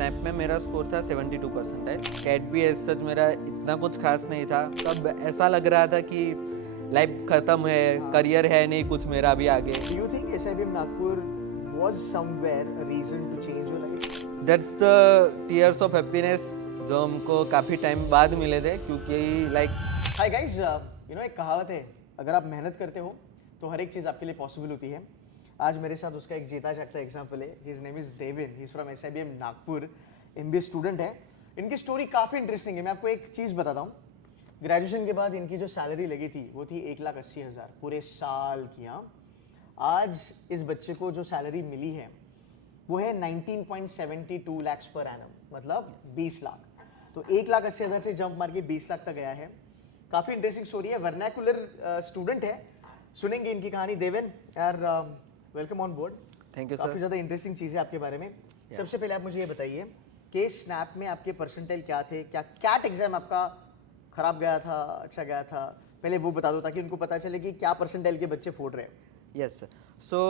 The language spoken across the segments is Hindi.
स्नैप में मेरा स्कोर था 72 परसेंटाइल। कैट भी एज सच मेरा इतना कुछ खास नहीं था, तब ऐसा लग रहा था कि लाइफ खत्म है, करियर है नहीं कुछ मेरा भी आगे। Do you think SIBM Nagpur was somewhere a reason to change your life? That's the tears of happiness जो हमको काफ़ी टाइम बाद मिले थे, क्योंकि लाइक Hi guys, एक कहावत है, अगर आप मेहनत करते हो तो हर एक चीज़ आपके लिए पॉसिबल होती है। आज मेरे साथ उसका एक जीता जागता एग्जाम्पल है। His name is Devin, he is from SIBM Nagpur, MBA student है। इनकी स्टोरी काफ़ी इंटरेस्टिंग है। मैं आपको एक चीज़ बताता हूँ। ग्रेजुएशन के बाद इनकी जो सैलरी लगी थी वो थी 1,80,000 पूरे साल की। हाँ, आज इस बच्चे को जो सैलरी मिली है वो है 19.72 lakhs पर एनम, मतलब 20 लाख। तो 1,80,000 से जंप मार के 20 लाख तक गया है। काफ़ी इंटरेस्टिंग स्टोरी है। वर्नाकुलर स्टूडेंट है, सुनेंगे इनकी कहानी। देवेन यार, welcome on board. Thank you काफ़ी सर। ज़्यादा इंटरेस्टिंग चीज़ है आपके बारे में। सबसे पहले आप मुझे ये बताइए कि स्नैप में आपके परसेंटाइल क्या थे, क्या कैट एग्जाम आपका खराब गया था, अच्छा गया था, पहले वो बता दो ताकि उनको पता चले कि क्या परसेंटाइल के बच्चे फोड़ रहे हैं। Yes sir. सो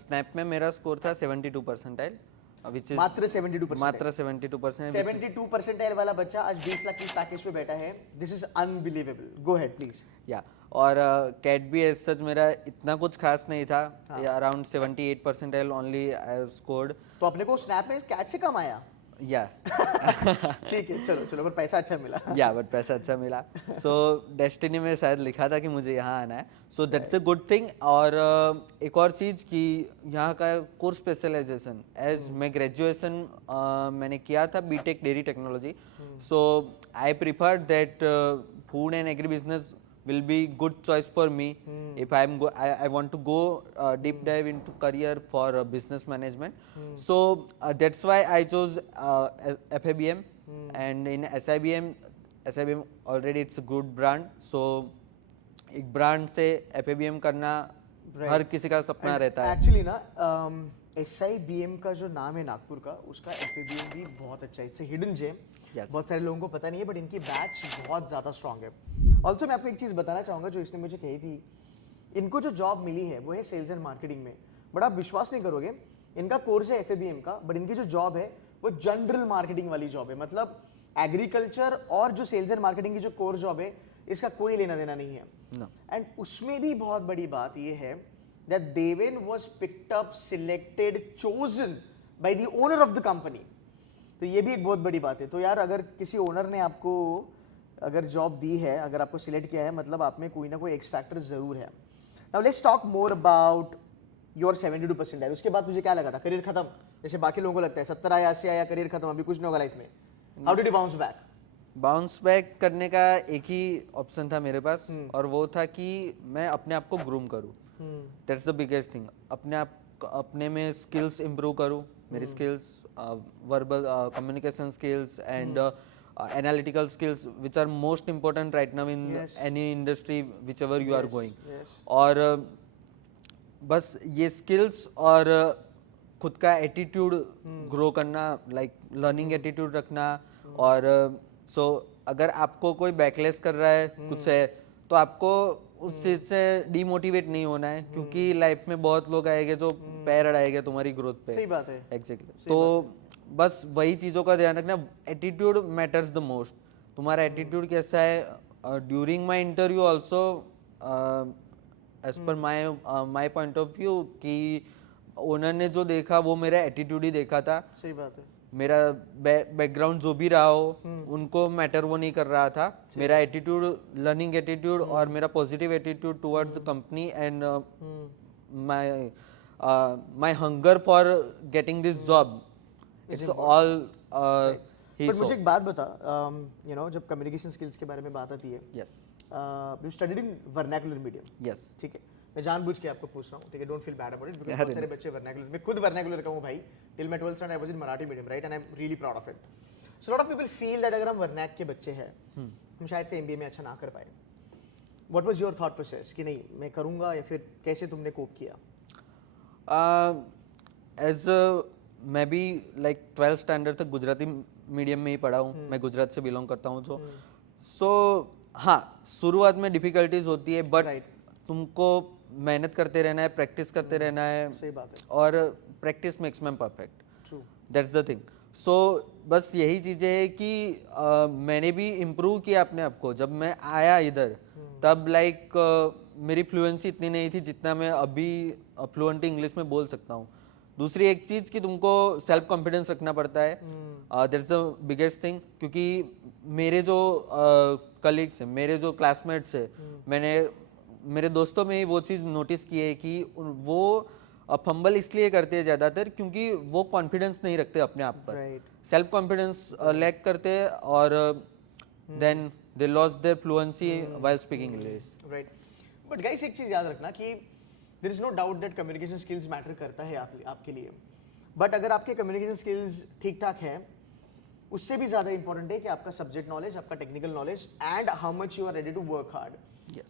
स्नैप में मेरा स्कोर था 72 परसेंटाइल, विच इज मात्र 72%। मात्र 72%। 72 परसेंटाइल वाला बच्चा आज 20 लाख की पैकेज पे बैठा है। This is unbelievable. Go ahead please. या और कैट भी एज सच मेरा इतना कुछ खास नहीं था, around 78 percentile only I scored. तो अपने को स्नैप में कैट से कम आया। या ठीक है, चलो चलो, पर पैसा अच्छा मिला। या बट पैसा अच्छा मिला। सो डेस्टिनी में शायद लिखा था कि मुझे यहाँ आना है, so that's a good thing. और एक और चीज़ कि यहाँ का कोर्स स्पेशलाइजेशन, एज मैं ग्रेजुएशन मैंने किया था BTech dairy technology, so I prefer that food and agri business will be good choice for me if I want to go deep dive into career for business management. So that's why I chose FABM. And in SIBM already it's a good brand, so एक ब्रांड से FABM करना हर किसी का सपना रहता है। एक्चुअली ना, SIBM का जो नाम है नागपुर का, उसका FABM भी बहुत अच्छा है। It's hidden gem. Yes. बहुत सारे लोगों को पता नहीं है, बट इनकी बैच बहुत ज़्यादा स्ट्रांग है। ऑल्सो मैं आपको एक चीज़ बताना चाहूँगा जो इसने मुझे कही थी। इनको जो जॉब मिली है वो है सेल्स एंड मार्केटिंग में। बट आप विश्वास नहीं करोगे, इनका कोर्स है FABM का, बट इनकी जो जॉब है वो जनरल मार्केटिंग वाली जॉब है। मतलब एग्रीकल्चर और जो सेल्स एंड मार्केटिंग की जो कोर जॉब है, इसका कोई लेना देना नहीं है। No. एंड उसमें भी बहुत बड़ी बात ये है that Devin was picked up, selected, chosen by the owner of the company. तो ये भी एक बहुत बड़ी बात है। तो यार, अगर किसी ओनर ने आपको अगर जॉब दी है, अगर आपको सिलेक्ट किया है, मतलब आप में कोई ना कोई एक्स फैक्टर जरूर है। Now let's talk more about your 72% है। उसके बाद तुझे क्या लगा था? करियर खत्म, जैसे बाकी लोगों को लगता है 70 आया, 80 आया, करियर खत्म, अभी कुछ नहीं होगा लाइफ में। How did you bounce back? Bounce back करने का एक ही ऑप्शन था मेरे पास, और वो था कि मैं अपने आप को ग्रूम करूँ। That's the biggest thing. अपने में स्किल्स इम्प्रूव करूँ, मेरी skills, verbal communication skills and analytical skills which are most important right now in any industry whichever you are going. और बस ये स्किल्स और खुद का एटीट्यूड ग्रो करना, लाइक लर्निंग एटीट्यूड रखना। और सो अगर आपको कोई बैकलेस कर रहा है कुछ है, तो आपको उस चीज से डीमोटिवेट नहीं होना है, क्योंकि लाइफ में बहुत लोग आएंगे जो पैर अड़ाएंगे तुम्हारी ग्रोथ पे। सही बात है। एग्जैक्टली। तो बस वही चीज़ों का ध्यान रखना, एटीट्यूड मैटर्स द मोस्ट। तुम्हारा एटीट्यूड कैसा है। During my interview also, as per my point of view, कि ओनर ने जो देखा वो मेरा एटीट्यूड ही देखा था। सही बात है। मेरा बैकग्राउंड जो भी रहा हो, उनको मैटर वो नहीं कर रहा था। मेरा एटीट्यूड, लर्निंग एटीट्यूड और मेरा positive attitude towards the company and my my hunger for getting this job, it's all but मुझे एक बात बता, जब कम्युनिकेशन स्किल्स के बारे में बात आती है, yes you studied in vernacular medium. Yes ठीक है, मैं जानबूझ के आपको पूछ रहा हूँ, ठीक है? Don't feel bad about it, because बहुत सारे बच्चे वर्नाकुलर, मैं खुद वर्नाकुलर का हूँ भाई। Till my 12th standard I was in Marathi medium, right? And I am really proud of it. So lot of people feel that अगर हम वर्नाक के बच्चे हैं, हम शायद से MBA में अच्छा ना कर पाए। What was your thought process कि नहीं मैं करूँगा, या फिर कैसे तुमने कोप किया? एज मैं भी लाइक 12th स्टैंडर्ड तक गुजराती मीडियम में ही पढ़ा हूँ। मैं गुजरात से बिलोंग करता हूँ, जो सो हाँ, शुरुआत में डिफिकल्टीज होती है, बट तुमको मेहनत करते रहना है, प्रैक्टिस करते रहना है। सही बात है। और practice makes man perfect, true. That's the thing. So बस यही चीज़ें है कि मैंने भी इम्प्रूव किया अपने आप को। जब मैं आया इधर तब लाइक मेरी फ्लुएंसी इतनी नहीं थी जितना मैं अभी फ्लुएंट इंग्लिश में बोल सकता हूँ। दूसरी एक चीज़ कि तुमको सेल्फ कॉन्फिडेंस रखना पड़ता है, that is the biggest thing. क्योंकि मेरे जो कलीग्स हैं, मेरे जो क्लासमेट्स हैं, मैंने मेरे दोस्तों में ही वो चीज़ नोटिस की है कि वो फंबल इसलिए करते हैं ज़्यादातर क्योंकि वो कॉन्फिडेंस नहीं रखते अपने आप पर, राइट सेल्फ कॉन्फिडेंस लैक करते हैं और then they loss their fluency while speaking English. Right but guys एक चीज याद रखना कि there is no doubt that communication skills matter करता है आपके लिए, बट अगर आपके कम्युनिकेशन स्किल्स ठीक ठाक हैं, उससे भी ज्यादा इंपॉर्टेंट है कि आपका सब्जेक्ट नॉलेज, आपका technical knowledge and how much you are ready to work hard.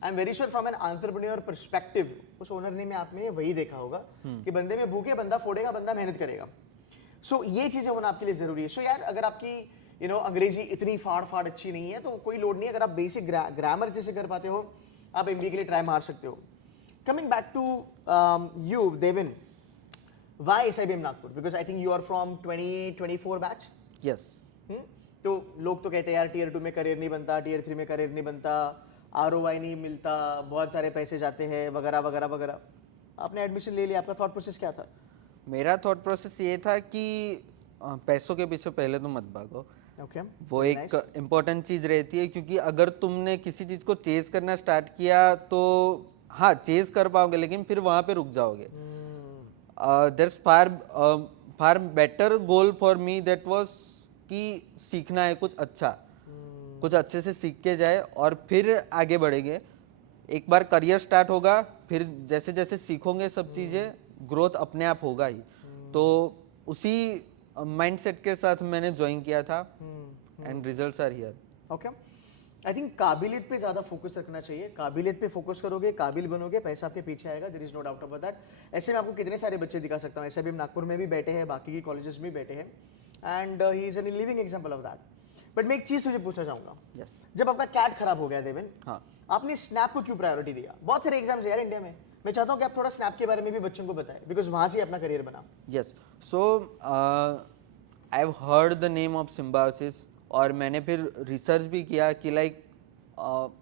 I am very sure from an entrepreneur perspective, उस ओनर ने में आपने वही देखा होगा कि बंदे में भूखे, बंदा फोड़ेगा, बंदा मेहनत करेगा। सो ये चीजें होना आपके लिए जरूरी है। सो यार अगर आपकी अंग्रेजी इतनी फाड़ फाड़ अच्छी नहीं है तो कोई लोड नहीं है, अगर आप बेसिक ग्रामर जैसे कर पाते हो आप एमबीए के लिए ट्राई मार सकते हो। Coming back to you Devin, why SIBM Nagpur? Because I think you are from 2024 batch. Yes, तो लोग तो कहते हैं यार टियर 2 में करियर नहीं बनता, टियर 3 में करियर नहीं बनता, ROI नहीं मिलता, बहुत सारे पैसे जाते हैं वगैरह वगैरह वगैरह। आपने एडमिशन ले लिया, आपका थॉट प्रोसेस क्या था? मेरा थॉट प्रोसेस ये था कि पैसों के पीछे पहले तो मत भागो। ओके वो एक इम्पोर्टेंट चीज़ रहती है, क्योंकि अगर तुमने किसी चीज़ को चेज करना स्टार्ट किया तो हाँ चेज कर पाओगे, लेकिन फिर वहाँ पे रुक जाओगे। There is far better goal for me that was कि सीखना है कुछ अच्छा, कुछ अच्छे से सीख के जाए और फिर आगे बढ़ेंगे। एक बार करियर स्टार्ट होगा, फिर जैसे जैसे सीखोगे सब चीज़ें, ग्रोथ अपने आप होगा ही। तो उसी माइंडसेट के साथ मैंने ज्वाइन किया था and results are here. Okay I think काबिलियत पे ज्यादा फोकस रखना चाहिए। काबिलियत पे फोकस करोगे, काबिल बनोगे, पैसा आपके पीछे आएगा, there is no doubt about that. ऐसे में आपको कितने सारे बच्चे दिखा सकता हूँ, SIBM नागपुर में भी बैठे हैं, बाकी की कॉलेजेस में भी बैठे हैं, and he is an living example of that. But मैं एक चीज तुझे पूछना चाहूंगा, यस, जब आपका कैट खराब हो गया देवेन, हाँ, आपने स्नैप को क्यों प्रायोरिटी दिया? बहुत सारे एग्जाम्स है यार इंडिया में, मैं चाहता हूँ कि आप थोड़ा स्नैप के बारे में भी बच्चों को बताएं, बिकॉज वहां से ही अपना करियर बना। Yes. So I have heard the name of symbiosis, और मैंने फिर रिसर्च भी किया कि लाइक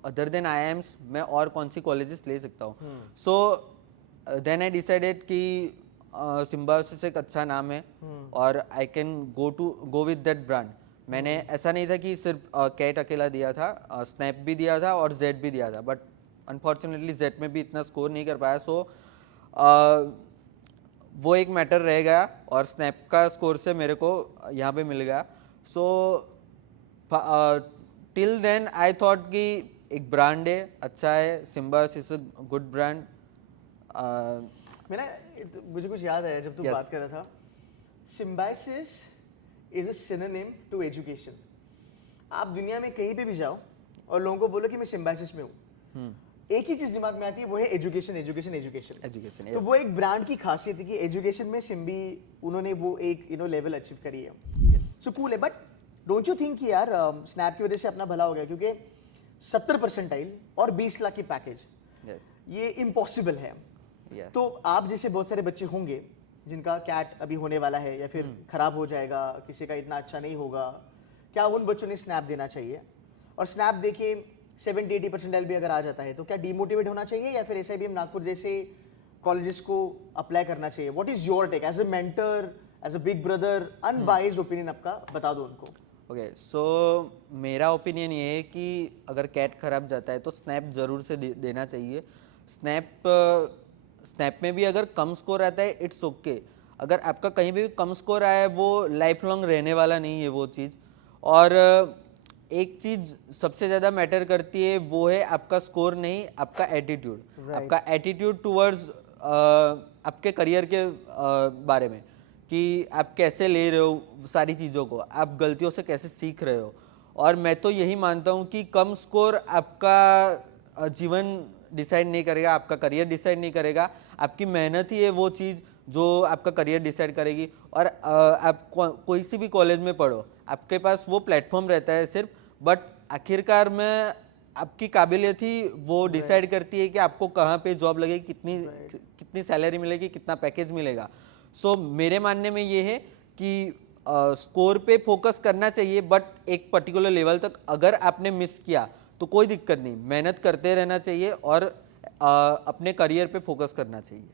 अदर देन IIMs मैं और कौन सी कॉलेजेस ले सकता हूँ। सो देन आई डिसाइडेड कि सिम्बायोसिस एक अच्छा नाम है और I can go with that brand. मैंने ऐसा नहीं था कि सिर्फ कैट अकेला दिया था, स्नैप भी दिया था और जेड भी दिया था, बट अनफॉर्चुनेटली जेड में भी इतना स्कोर नहीं कर पाया। सो वो एक मैटर रह गया और स्नैप का स्कोर से मेरे को यहाँ पे मिल गया। So till then I thought कि एक ब्रांड है, अच्छा है, Symbiosis is a good brand. मुझे कुछ याद है जब तू Yes. बात कर रहा था, Symbiosis is a synonym to education. आप दुनिया में कहीं पे भी जाओ और लोगों को बोलो कि मैं सिम्बायोसिस में हूँ, एक ही चीज दिमाग में आती है, वो है एजुकेशन एजुकेशन एजुकेशन एजुकेशन, तो वो एक ब्रांड की खासियत है कि एजुकेशन में सिम्बी उन्होंने वो एक लेवल अचीव करी है। सो कूल है, बट डोंट यू थिंक कि यार स्नैप की वजह से अपना भला हो गया, क्योंकि 70% और 20 लाख की पैकेज, यस, ये इम्पॉसिबल है। या तो आप जैसे बहुत सारे बच्चे होंगे जिनका कैट अभी होने वाला है या फिर खराब हो जाएगा, किसी का इतना अच्छा नहीं होगा, क्या उन बच्चों ने स्नैप देना चाहिए? और स्नैप देखिए 70-80% भी अगर आ जाता है तो क्या डीमोटिवेट होना चाहिए या फिर SIBM नागपुर जैसे कॉलेजेस को अप्लाई करना चाहिए? What is your take as a mentor, as a big brother, unbiased opinion आपका बता दो उनको। ओके। सो मेरा ओपिनियन ये है कि अगर कैट खराब जाता है तो स्नैप ज़रूर से देना चाहिए। स्नैप में भी अगर कम स्कोर आता है इट्स ओके। अगर आपका कहीं भी कम स्कोर आया है वो लाइफ लॉन्ग रहने वाला नहीं है वो चीज़। और एक चीज़ सबसे ज़्यादा मैटर करती है, वो है आपका स्कोर नहीं, आपका एटीट्यूड। Right. आपका एटीट्यूड टूवर्ड्स आपके करियर के बारे में, कि आप कैसे ले रहे हो सारी चीज़ों को, आप गलतियों से कैसे सीख रहे हो। और मैं तो यही मानता हूँ कि कम स्कोर आपका जीवन डिसाइड नहीं करेगा, आपका करियर डिसाइड नहीं करेगा। आपकी मेहनत ही है वो चीज़ जो आपका करियर डिसाइड करेगी। और आप कोई सी भी कॉलेज में पढ़ो, आपके पास वो प्लेटफॉर्म रहता है सिर्फ, बट आखिरकार में आपकी काबिलियत ही वो डिसाइड करती है कि आपको कहाँ पे जॉब लगेगी, कितनी सैलरी मिलेगी, कितना पैकेज मिलेगा। सो मेरे मानने में ये है कि स्कोर पे फोकस करना चाहिए, बट एक पर्टिकुलर लेवल तक। अगर आपने मिस किया तो कोई दिक्कत नहीं, मेहनत करते रहना चाहिए और अपने करियर पे फोकस करना चाहिए।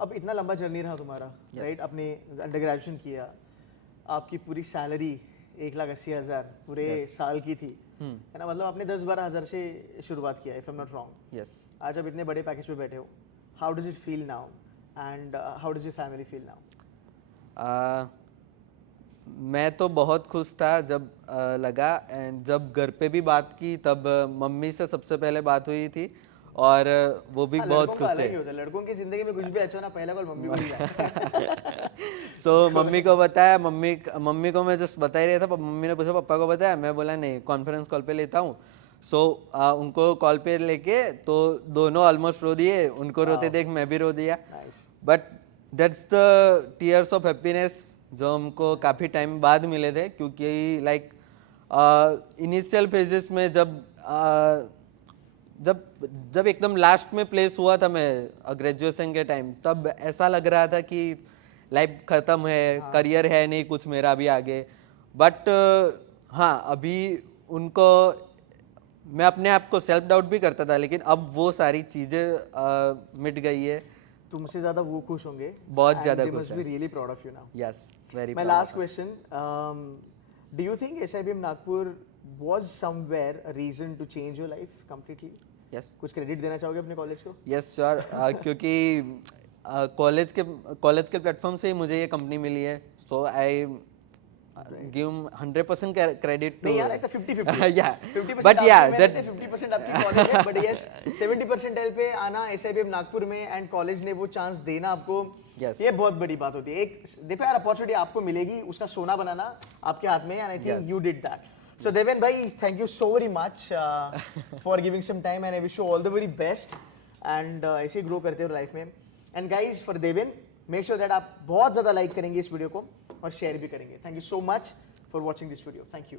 अब इतना लंबा जर्नी रहा तुम्हारा, राइट? आपने अंडर ग्रेजुएशन किया, आपकी पूरी सैलरी 1,80,000 पूरे साल की थी, है ना? मतलब आपने 10-12 हज़ार से शुरुआत किया, if I am not wrong. Yes. आज आप इतने बड़े पैकेज पे बैठे हो, how does it feel now and how does your family feel now? मैं तो बहुत खुश था जब लगा, एंड जब घर पे भी बात की तब मम्मी से सबसे पहले बात हुई थी और वो भी बहुत लड़कों का खुश अलग थे। ही होता है, लड़कों की जिंदगी में कुछ भी अच्छा ना पहला कॉल मम्मी को ही जाता है। सो मम्मी को बताया, मम्मी को मैं जस्ट बता ही रहा था, मम्मी ने पूछा पापा को बताया, मैं बोला नहीं, कॉन्फ्रेंस कॉल पे लेता हूँ। सो उनको कॉल पे लेके तो दोनों ऑलमोस्ट रो दिए, उनको रोते देख मैं भी रो दिया। Nice. But that's the tears of happiness जो हमको काफ़ी टाइम बाद मिले थे, क्योंकि लाइक इनिशियल फेजेस में जब एकदम लास्ट में प्लेस हुआ था मैं ग्रेजुएशन के टाइम, तब ऐसा लग रहा था कि लाइफ खत्म है, करियर है नहीं कुछ मेरा अभी आगे। बट हाँ, अभी उनको मैं अपने आप को सेल्फ डाउट भी करता था, लेकिन अब वो सारी चीज़ें मिट गई है। तुमसे ज्यादा वो खुश होंगे, बहुत ज़्यादा दे खुश मस्ट है। Be really proud of you now. Yes, very My last question, do you think SIBM Nagpur was somewhere a reason to change your life completely? Yes, कुछ क्रेडिट देना चाहोगे अपने कॉलेज को? यस श्योर, क्योंकि कॉलेज के प्लेटफॉर्म से ही मुझे ये कंपनी मिली है। सो आई गिव 100% क्रेडिट टू, नहीं यार, ऐसा 50-50 या 50% बट आपकी या मेहनत दैट है, 50% आपकी कॉलेज है, बट यस 70% एल पे आना SIBM नागपुर में एंड कॉलेज ने वो चांस देना आपको, Yes. ये बहुत बड़ी बात होती है। एक देखो यार, अपॉर्चुनिटी आपको मिलेगी, उसका सोना बनाना आपके हाथ में है, and I think Yes. You did that. So Deven भाई, thank you so very much for giving some time and I wish you all the very best and ऐसे ग्रो करते हो लाइफ में। And guys, for Deven, make sure that आप बहुत ज़्यादा लाइक करेंगे इस वीडियो को और शेयर भी करेंगे। Thank you so much for watching this video. Thank you.